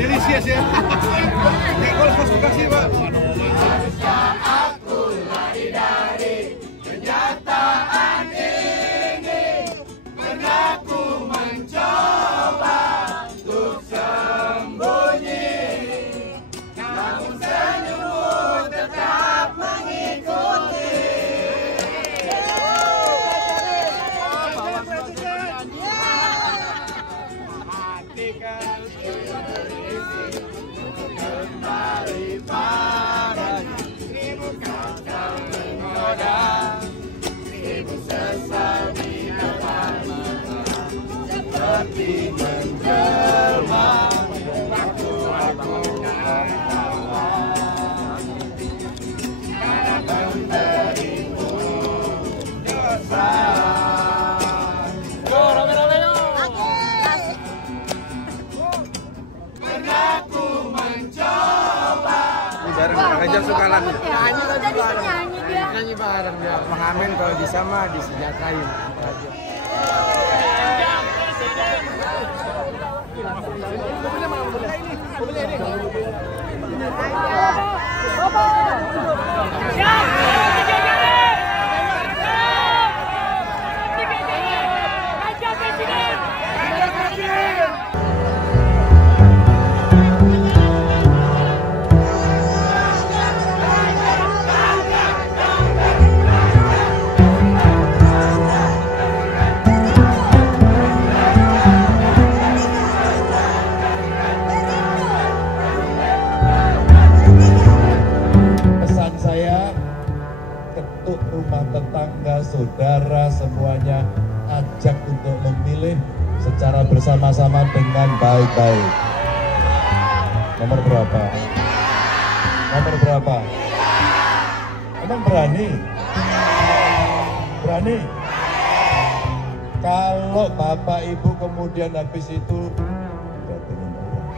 Delicious ya. Kayak kalau khas Bekasi, Pak. Aku lari dari kenyataan ini, pernah ku mencoba untuk sembunyi, namun senyummu tetap mengikuti. Kembali padanya, seribu kau menggoda, seribu sesal di depanmu, seperti menjelma waktu aku kalah, karena memberimu dosa. Ajang suka lagu. Nyanyi bareng ya. Pengamen kalau bisa mah disejarain. Rumah tetangga, saudara semuanya ajak untuk memilih secara bersama-sama dengan baik-baik. Nomor berapa? Nomor berapa? Emang berani? Berani? Kalau Bapak Ibu kemudian habis itu datengin orang.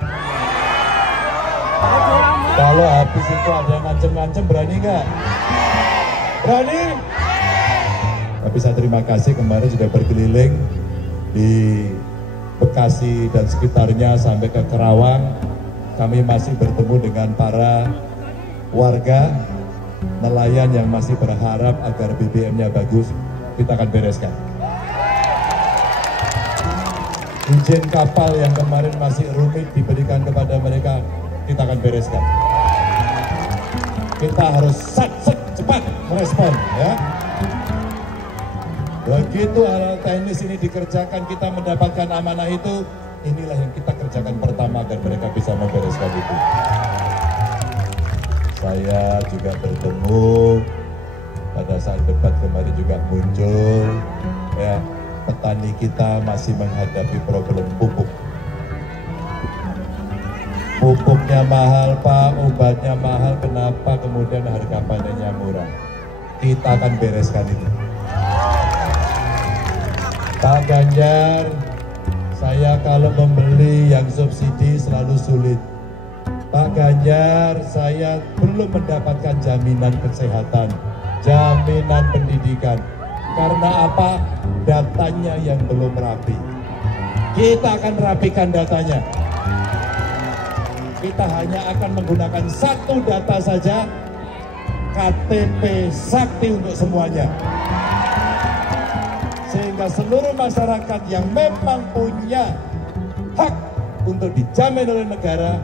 Kalau habis itu ada yang ngancem-ngancem, berani nggak? Berani? Tapi saya terima kasih kemarin sudah berkeliling di Bekasi dan sekitarnya sampai ke Kerawang. Kami masih bertemu dengan para warga nelayan yang masih berharap agar BBM-nya bagus. Kita akan bereskan. Izin kapal yang kemarin masih rumit diberikan kepada mereka, kita akan bereskan. Kita harus cepat merespon, ya. Begitu hal teknis ini dikerjakan, kita mendapatkan amanah itu, inilah yang kita kerjakan pertama agar mereka bisa membereskan itu. Saya juga bertemu pada saat debat kemarin juga muncul, ya, petani kita masih menghadapi problem pupuk. Pupuknya mahal Pak, obatnya mahal, kenapa kemudian harga panennya murah? Kita akan bereskan itu. Pak Ganjar, saya kalau membeli yang subsidi selalu sulit. Pak Ganjar, saya belum mendapatkan jaminan kesehatan, jaminan pendidikan. Karena apa? Datanya yang belum rapi. Kita akan rapikan datanya. Kita hanya akan menggunakan satu data saja, KTP Sakti untuk semuanya. Sehingga seluruh masyarakat yang memang punya hak untuk dijamin oleh negara,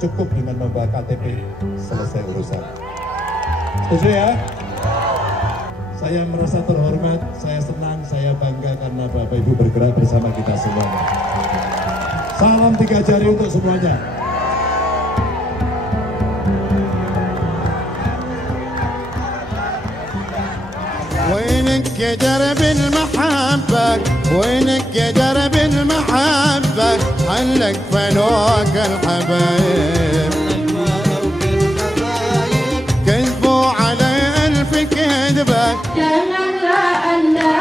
cukup dengan membawa KTP, selesai urusan. Setuju ya? Saya merasa terhormat, saya senang, saya bangga karena Bapak Ibu bergerak bersama kita semuanya. Salam 3 jari untuk semuanya. وينك يا درب المحبة، وينك يا درب المحبة، حلك فلوك الحبايب، كذبوا علي ألف كذبة. Janganlah Anda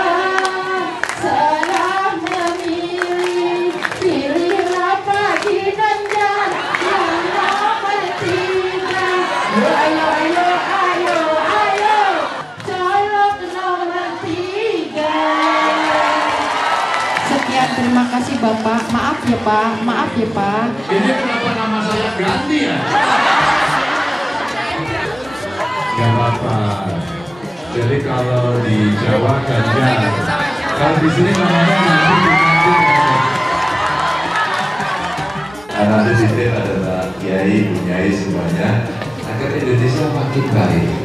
salah memilih, pilihlah pagi dan jalan yang nomor 3. Ayo, ayo, ayo, ayo, colok nomor 3. Ya, terima kasih Bapak. Maaf ya Pak, maaf ya Pak. Ini kenapa nama saya ganti ya? Gak apa-apa. Jadi kalau di Jawa Ganjar, kalau di sini namanya nanti di sini adalah kiai, bunyai semuanya agar Indonesia makin baik.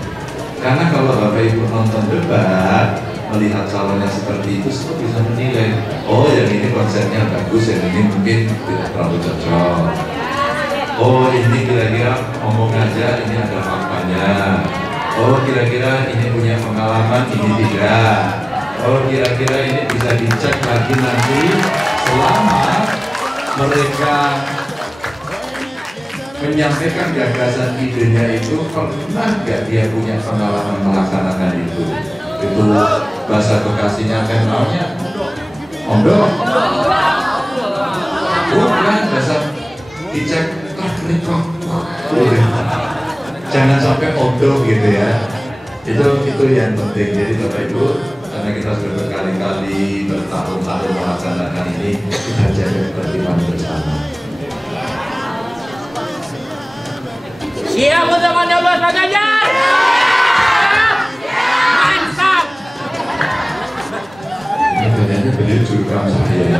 Karena kalau Bapak Ibu nonton debat, melihat calonnya seperti itu, semua bisa menilai, oh yang ini konsepnya bagus, yang ini mungkin tidak terlalu cocok. Oh ini kira-kira ngomong aja, ini ada faktanya. Oh kira-kira ini punya pengalaman, ini tidak. Oh kira-kira ini bisa dicek lagi nanti selama mereka menyampaikan gagasan idenya itu pernah nggak dia punya pengalaman melaksanakan itu bahasa Bekasinya kan namanya ondok bukan bahasa dicek jangan sampai ondok gitu ya, itu yang penting. Jadi Bapak Ibu, karena kita sudah berkali-kali bertahun-tahun melaksanakan ini, kita jaga ketertiban bersama. Siap untuk menyoblos Pak Ganjar. Mantap. Ini kayaknya beliau jurukam saya.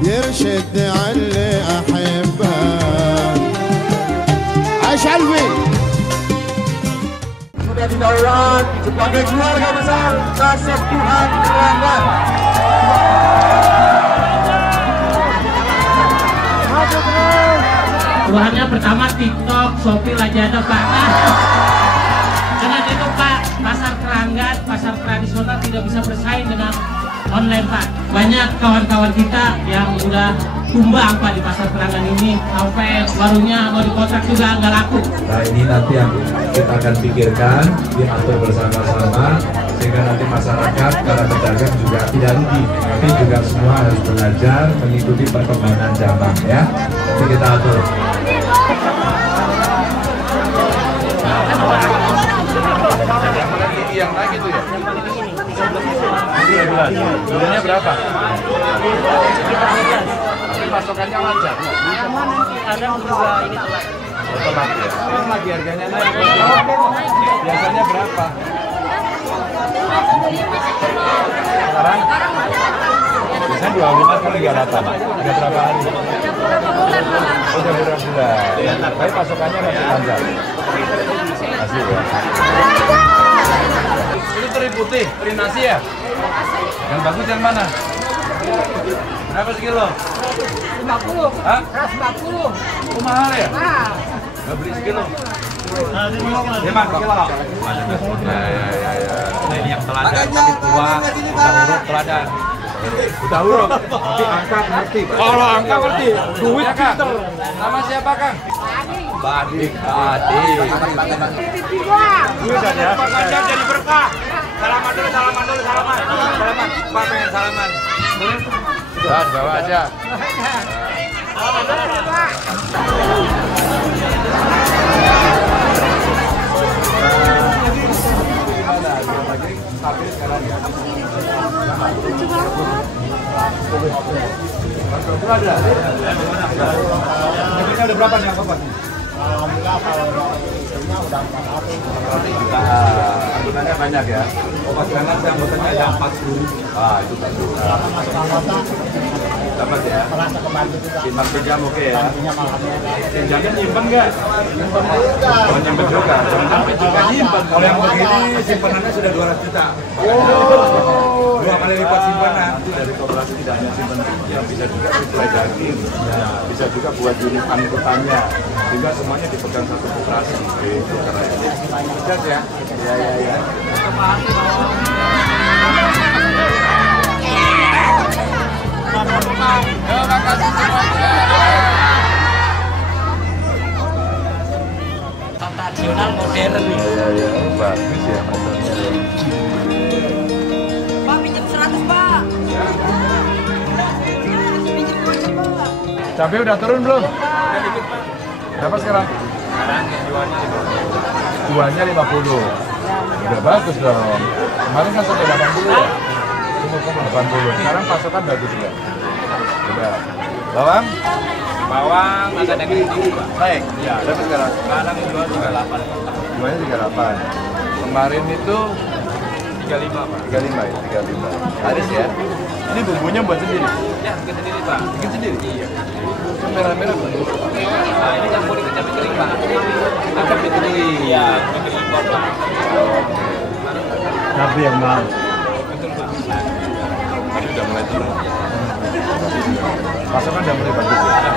يرشد على أحبه عاش علوي. Sudah didaulat sebagai keluarga besar Kesatuan Keranggan. Keluhannya pertama TikTok, Shopee, Lazada Pak. Karena itu Pak, pasar Keranggan, pasar tradisional tidak bisa bersaing dengan online Pak. Banyak kawan-kawan kita yang udah tumbang Pak di pasar Keranggan ini, sampai warungnya mau dikontrak juga nggak laku. Nah ini nanti yang kita akan pikirkan, diatur bersama-sama, sehingga nanti masyarakat, para pedagang juga tidak rugi. Tapi juga semua harus belajar mengikuti perkembangan zaman ya. Nanti kita atur. Yang naik itu ya? 12. Dulunya berapa? Tapi pasokannya lancar. Kadang juga ini telat. Otomatis ya? Ini lagi harganya naik. Biasanya berapa? Sekarang? Biasanya 25 kali 38. Udah berapa hari? Udah berapa bulan? Tapi pasokannya masih lancar. Masih ya? Ini teri putih, teri nasi ya? Yang bagus yang mana? Berapa sekilo? 50. Hah? 140. Oh, mahal ya? Nggak beli sekilo? 5 kilo. Nah, ini yang teladan, tapi tua, udah huruf teladan. Udah huruf, tapi angka ngerti. Kalau angka ngerti, duit kita. Nama siapa Kang? Badik. Udah ya. Pak Ganjar jadi berkah. Salaman dulu. Salaman. Pak pengen salaman. Sudah, bawa aja. Salaman dulu, Pak. Ada. Ini ada berapa nih yang obat? Alhamdulillah kalau udah 400 jutaan. Angkutannya banyak ya. Obat kangen yang angkutannya ada 40. Ah, itu bagus. Dapat ya. Simpan pinjam oke ya. Pinjamnya nyimpen nggak? Nyimpen juga. Nyimpen juga nyimpen. Kalau yang begini simpanannya sudah 200 juta. Oh. 2 kali lipat simpanan. Itu dari koperasi tidak hanya simpan pinjam, bisa juga supply daging. Bisa juga buat unit angkutannya. Juga semuanya dipegang satu koperasi. Itu karena ini. Sukses ya. Iya. Terima kasih semuanya. Tradisional modern nih. Iya, bagus ya. Pak pinjam 100 Pak. Cabai udah turun belum? Berapa sekarang? Jualnya 50. Udah bagus dong. Kemarin kan sampai 80 ya? 80. Sekarang pasokan bagus nggak? Udah. Bawang? Bawang agak naik sedikit, Pak. Naik? Iya. Berapa sekarang? Sekarang jual 38. Jualnya 38. Kemarin itu 35, Pak. 35 ya? 35. Laris ya? Ini bumbunya buat sendiri? Ya, bikin sendiri, Pak. Bikin sendiri? Iya. Itu merah-merah bumbu. Nah, ini campur dengan cabai kering, Pak. Ini cabai kering. Iya, cabai kering impor, Pak. Cabai yang mahal. Betul, Pak. Tapi udah mulai turun. Pasokan udah mulai bagus ya?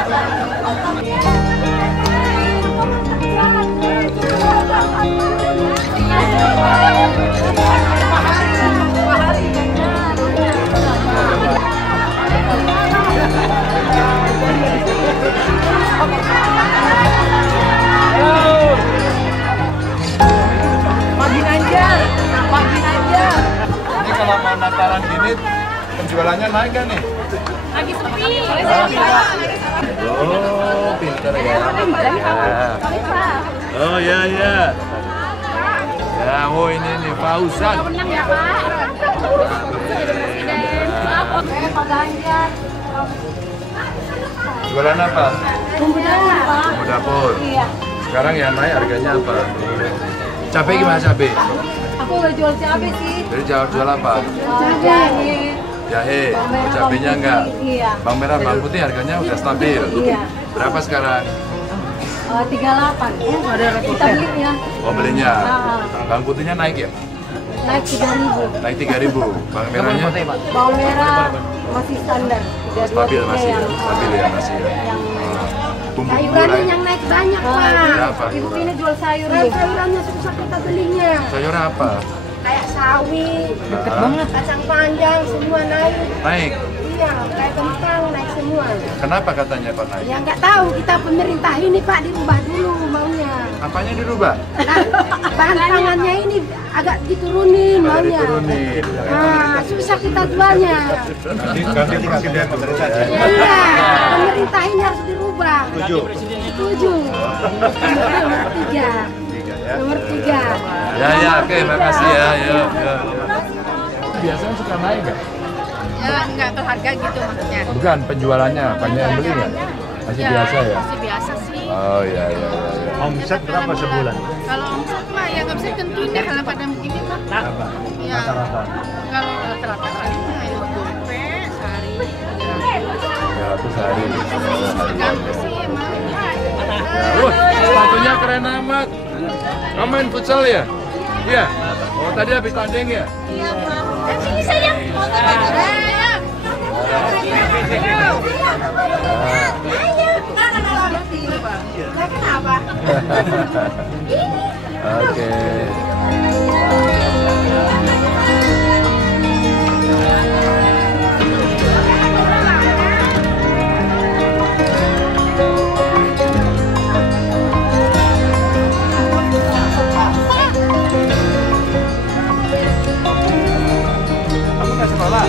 Ini kalau mau Natalan gini, penjualannya naik kan nih? Lagi sepi. Oh, pintar ya. Oh ya ya. Ya, oh ini nih Fauzan. Menang ya, Pak. Presiden. Pak Ganjar. Jualan apa? Bumbu dapur, Pak. Bumbu dapur. Iya. Sekarang yang naik harganya apa? Cabai gimana cabai? Aku udah jual cabai sih. Jadi jual apa? Jahe. Jahe. Oh, cabainya enggak? Iya. Bawang merah, bawang putih harganya udah stabil. Iya. Berapa sekarang? 38. Kita beli ya. Oh belinya. Nah. Bawang putihnya naik ya? Naik 3.000. Naik 3.000. Bawang merahnya Bawang merah masih standar. stabil masih ya? Stabil ya masih ya? Yang Bumbu-bumbu sayurannya lain. yang naik banyak, Pak. Berapa? Ibu ini jual sayur nih. Sayurannya susah kita belinya. Sayur apa? Kayak sawi, Deket banget. kacang panjang, semua naik. Naik. Iya, kayak kentang naik semua. Kenapa katanya Pak naik? Ya nggak tahu, kita pemerintah ini Pak dirubah dulu maunya. Apanya dirubah? Nah, bahan pangannya ini agak diturunin Agak maunya. diturunin. Nah, susah kita jualnya. Ganti presiden pemerintah. Iya, pemerintah ini harus dirubah. Setuju. Setuju. Nomor 3. Nomor 3. Ya ya, oke, makasih ya. Yuk, yuk. Biasanya suka naik nggak? Ya nggak ke harga gitu maksudnya. Bukan penjualannya, banyak yang beli nggak? Masih biasa ya? Masih biasa sih. Oh iya iya iya. Omset berapa sebulan? Kalau omset mah ya nggak bisa tentuin deh kalau pada begini mah. Berapa? Ya, Rata-rata. kalau rata-rata paling mah ya gope sehari 300 hari. tergantung sih emang. Wah, sepatunya keren amat. Kamu main futsal ya? Iya. Oh tadi habis tanding ya? Iya Pak. Sini sayang. Kenapa? Oke. Kamu nggak sekolah?